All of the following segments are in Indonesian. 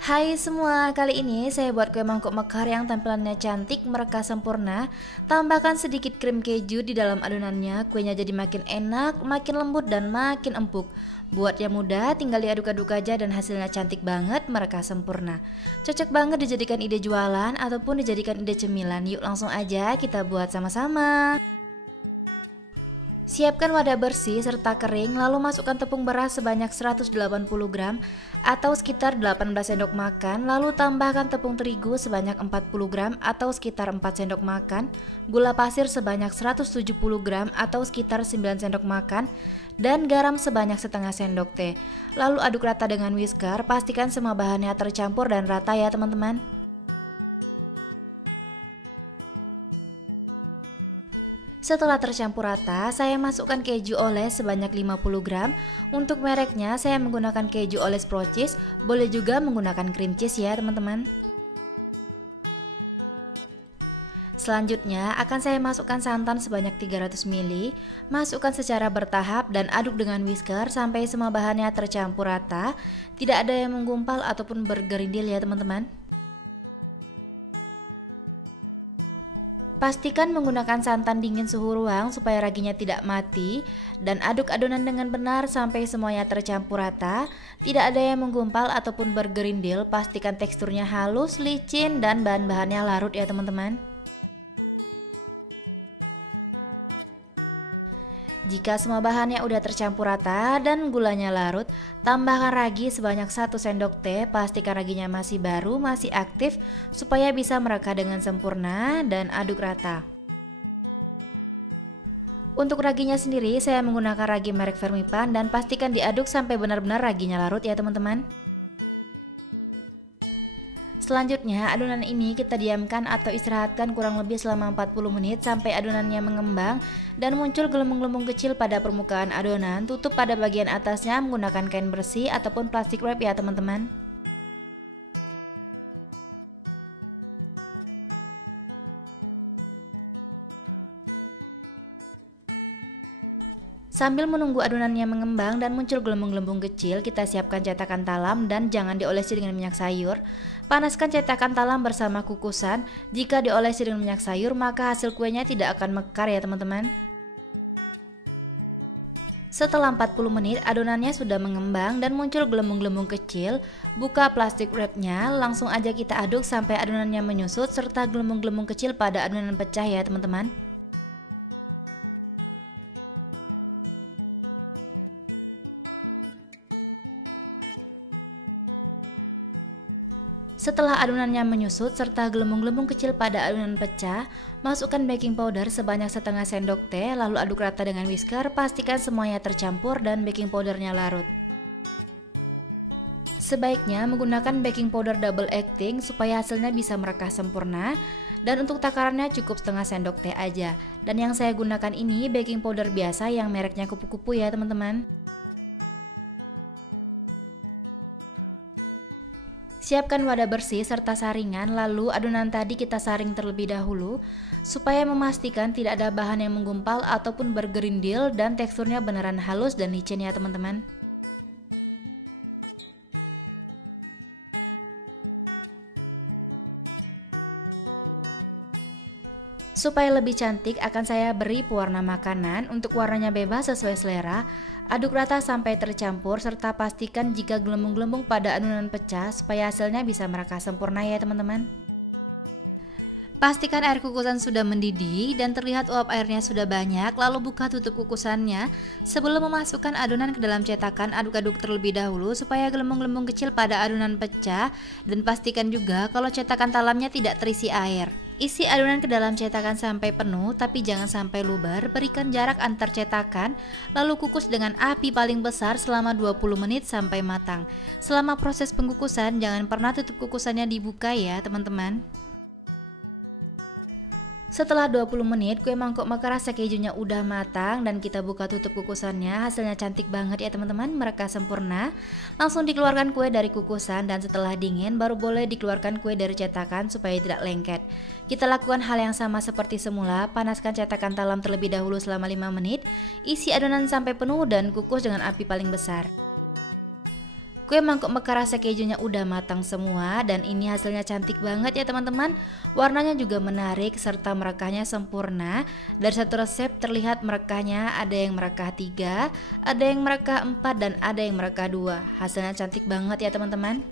Hai semua, kali ini saya buat kue mangkuk mekar yang tampilannya cantik, mereka sempurna. Tambahkan sedikit krim keju di dalam adonannya, kuenya jadi makin enak, makin lembut dan makin empuk. Buatnya mudah, tinggal diaduk-aduk aja dan hasilnya cantik banget, mereka sempurna. Cocok banget dijadikan ide jualan ataupun dijadikan ide cemilan. Yuk langsung aja kita buat sama-sama. Siapkan wadah bersih serta kering, lalu masukkan tepung beras sebanyak 180 gram atau sekitar 18 sendok makan, lalu tambahkan tepung terigu sebanyak 40 gram atau sekitar 4 sendok makan, gula pasir sebanyak 170 gram atau sekitar 9 sendok makan, dan garam sebanyak setengah sendok teh. Lalu aduk rata dengan whisker, pastikan semua bahannya tercampur dan rata ya teman-teman. Setelah tercampur rata, saya masukkan keju oles sebanyak 50 gram. Untuk mereknya saya menggunakan keju oles Pro Cheese, boleh juga menggunakan cream cheese ya teman-teman. Selanjutnya akan saya masukkan santan sebanyak 300 ml. Masukkan secara bertahap dan aduk dengan whisker sampai semua bahannya tercampur rata. Tidak ada yang menggumpal ataupun bergerindil ya teman-teman. Pastikan menggunakan santan dingin suhu ruang supaya raginya tidak mati dan aduk adonan dengan benar sampai semuanya tercampur rata. Tidak ada yang menggumpal ataupun bergerindil, pastikan teksturnya halus, licin dan bahan-bahannya larut ya teman-teman. Jika semua bahannya udah tercampur rata dan gulanya larut, tambahkan ragi sebanyak 1 sendok teh. Pastikan raginya masih baru, masih aktif supaya bisa mereka dengan sempurna dan aduk rata. Untuk raginya sendiri saya menggunakan ragi merek Fermipan dan pastikan diaduk sampai benar-benar raginya larut ya teman-teman. Selanjutnya adonan ini kita diamkan atau istirahatkan kurang lebih selama 40 menit sampai adonannya mengembang dan muncul gelembung-gelembung kecil pada permukaan adonan. Tutup pada bagian atasnya menggunakan kain bersih ataupun plastik wrap ya teman-teman. Sambil menunggu adonannya mengembang dan muncul gelembung-gelembung kecil, kita siapkan cetakan talam dan jangan diolesi dengan minyak sayur. Panaskan cetakan talam bersama kukusan. Jika diolesi dengan minyak sayur, maka hasil kuenya tidak akan mekar ya teman-teman. Setelah 40 menit adonannya sudah mengembang dan muncul gelembung-gelembung kecil, buka plastik wrapnya, langsung aja kita aduk sampai adonannya menyusut serta gelembung-gelembung kecil pada adonan pecah ya teman-teman. Setelah adonannya menyusut serta gelembung-gelembung kecil pada adonan pecah, masukkan baking powder sebanyak setengah sendok teh, lalu aduk rata dengan whisker, pastikan semuanya tercampur dan baking powdernya larut. Sebaiknya menggunakan baking powder double acting supaya hasilnya bisa merekah sempurna, dan untuk takarannya cukup setengah sendok teh aja. Dan yang saya gunakan ini baking powder biasa yang mereknya kupu-kupu ya teman-teman. Siapkan wadah bersih serta saringan, lalu adonan tadi kita saring terlebih dahulu supaya memastikan tidak ada bahan yang menggumpal ataupun bergerindil dan teksturnya beneran halus dan licin ya teman-teman. Supaya lebih cantik akan saya beri pewarna makanan, untuk warnanya bebas sesuai selera. Aduk rata sampai tercampur serta pastikan jika gelembung-gelembung pada adonan pecah supaya hasilnya bisa mereka sempurna ya teman-teman. Pastikan air kukusan sudah mendidih dan terlihat uap airnya sudah banyak, lalu buka tutup kukusannya. Sebelum memasukkan adonan ke dalam cetakan, aduk-aduk terlebih dahulu supaya gelembung-gelembung kecil pada adonan pecah dan pastikan juga kalau cetakan talamnya tidak terisi air. Isi adonan ke dalam cetakan sampai penuh tapi jangan sampai luber, berikan jarak antar cetakan, lalu kukus dengan api paling besar selama 20 menit sampai matang. Selama proses pengukusan jangan pernah tutup kukusannya dibuka ya teman-teman. Setelah 20 menit kue mangkok mekar rasa kejunya udah matang dan kita buka tutup kukusannya, hasilnya cantik banget ya teman-teman, mereka sempurna. Langsung dikeluarkan kue dari kukusan dan setelah dingin baru boleh dikeluarkan kue dari cetakan supaya tidak lengket. Kita lakukan hal yang sama seperti semula, panaskan cetakan talam terlebih dahulu selama 5 menit, isi adonan sampai penuh dan kukus dengan api paling besar. Kue mangkuk mekar rasa kejunya udah matang semua dan ini hasilnya cantik banget ya teman-teman. Warnanya juga menarik serta merekahnya sempurna. Dari satu resep terlihat merekahnya ada yang merekah 3, ada yang merekah 4 dan ada yang merekah 2. Hasilnya cantik banget ya teman-teman.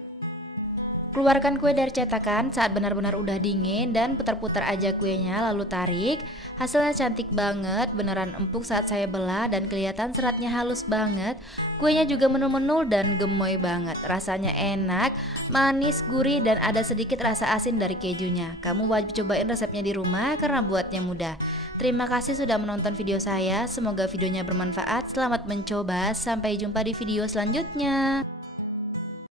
Keluarkan kue dari cetakan saat benar-benar udah dingin dan putar-putar aja kuenya lalu tarik. Hasilnya cantik banget, beneran empuk saat saya belah dan kelihatan seratnya halus banget. Kuenya juga menul-menul dan gemoy banget. Rasanya enak, manis, gurih dan ada sedikit rasa asin dari kejunya. Kamu wajib cobain resepnya di rumah karena buatnya mudah. Terima kasih sudah menonton video saya. Semoga videonya bermanfaat. Selamat mencoba. Sampai jumpa di video selanjutnya.